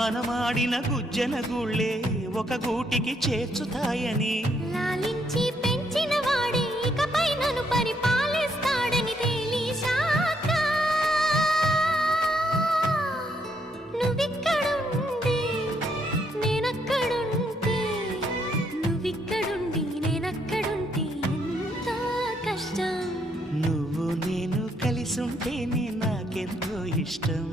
మనమాడిన గుజ్జన గుళ్ళే ఒక గూటికి చేర్చుతాయని లాలించి పెంచిన వాడే ఇకపై నన్ను పరిపాలిస్తాడని తెలిసాక నువ్విక్కడుండి నేనక్కడుంటే నువ్విక్కడుండి నేనక్కడుంటే ఎంత కష్టం. నువ్వు నేను కలిసుంటేనే నాకెంతో ఇష్టం.